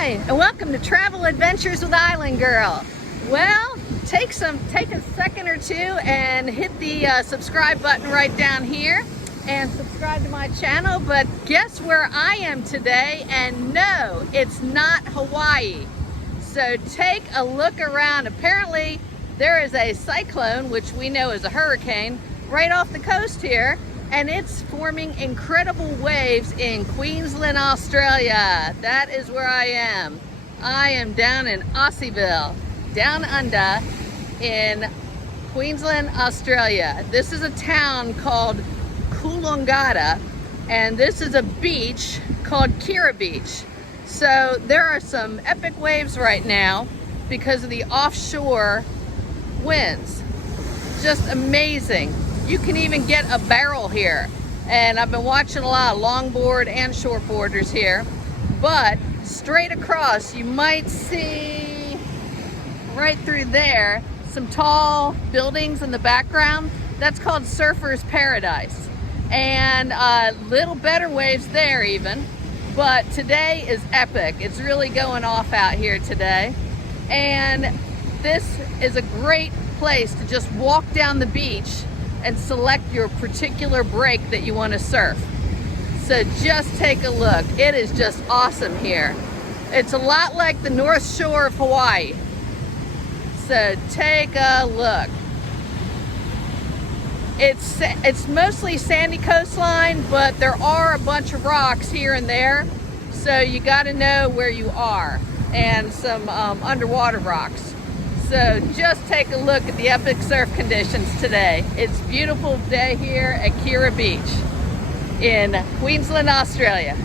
Hi, and welcome to Travel Adventures with Island Girl. Well, take a second or two and hit the subscribe button right down here and subscribe to my channel. But guess where I am today? And no, it's not Hawaii. So take a look around. Apparently there is a cyclone, which we know is a hurricane, right off the coast here, and it's forming incredible waves in Queensland, Australia. That is where I am. I am down in Aussieville, down under in Queensland, Australia. This is a town called Coolangatta, and this is a beach called Kirra Beach. So there are some epic waves right now because of the offshore winds. Just amazing. You can even get a barrel here, and I've been watching a lot of longboard and shortboarders here. But straight across, you might see right through there some tall buildings in the background. That's called Surfer's Paradise, and little better waves there even. But today is epic. It's really going off out here today, and this is a great place to just walk down the beach and select your particular break that you want to surf. So just take a look. It is just awesome here. It's a lot like the North Shore of Hawaii. So take a look. It's mostly sandy coastline, but there are a bunch of rocks here and there. So you got to know where you are, and some underwater rocks. So just take a look at the epic surf conditions today. It's a beautiful day here at Kirra Beach in Queensland, Australia.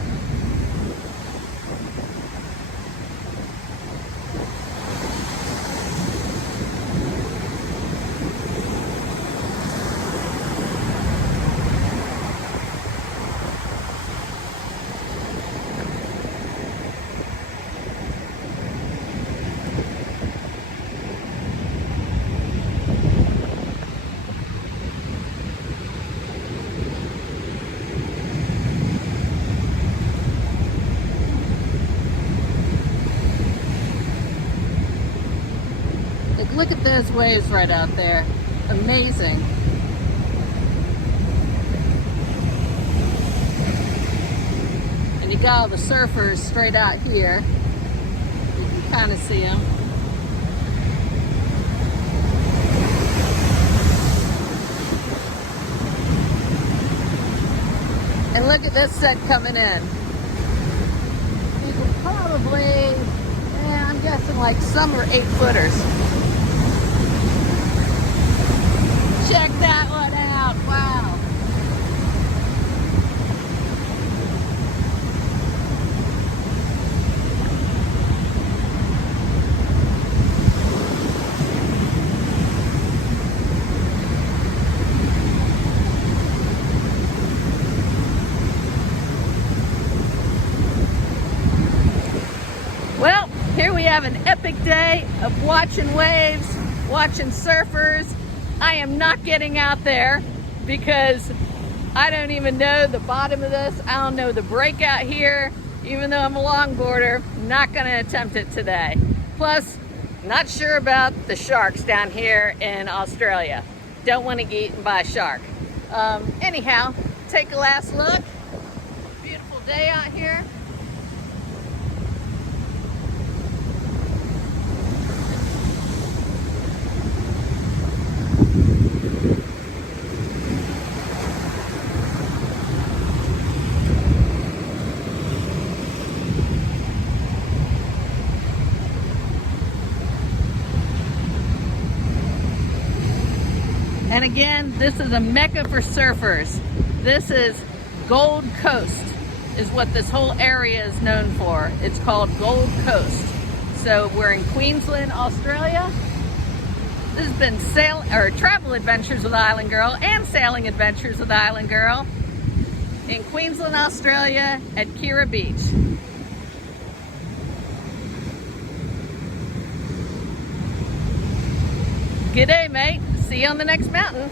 Look at those waves right out there. Amazing. And you got all the surfers straight out here. You can kind of see them. And look at this set coming in. You can probably, I'm guessing like some are 8-footers. Check that one out, wow. Well, here we have an epic day of watching waves, watching surfers. I am not getting out there because I don't even know the bottom of this. I don't know the breakout here. Even though I'm a longboarder, I'm not going to attempt it today. Plus, not sure about the sharks down here in Australia. Don't want to get eaten by a shark. Anyhow, take a last look. Beautiful day out here. And again, this is a mecca for surfers. This is Gold Coast, is what this whole area is known for. It's called Gold Coast. So we're in Queensland, Australia. This has been Travel Adventures with Island Girl and Sailing Adventures with Island Girl in Queensland, Australia at Kirra Beach. Good day, mate. See you on the next mountain.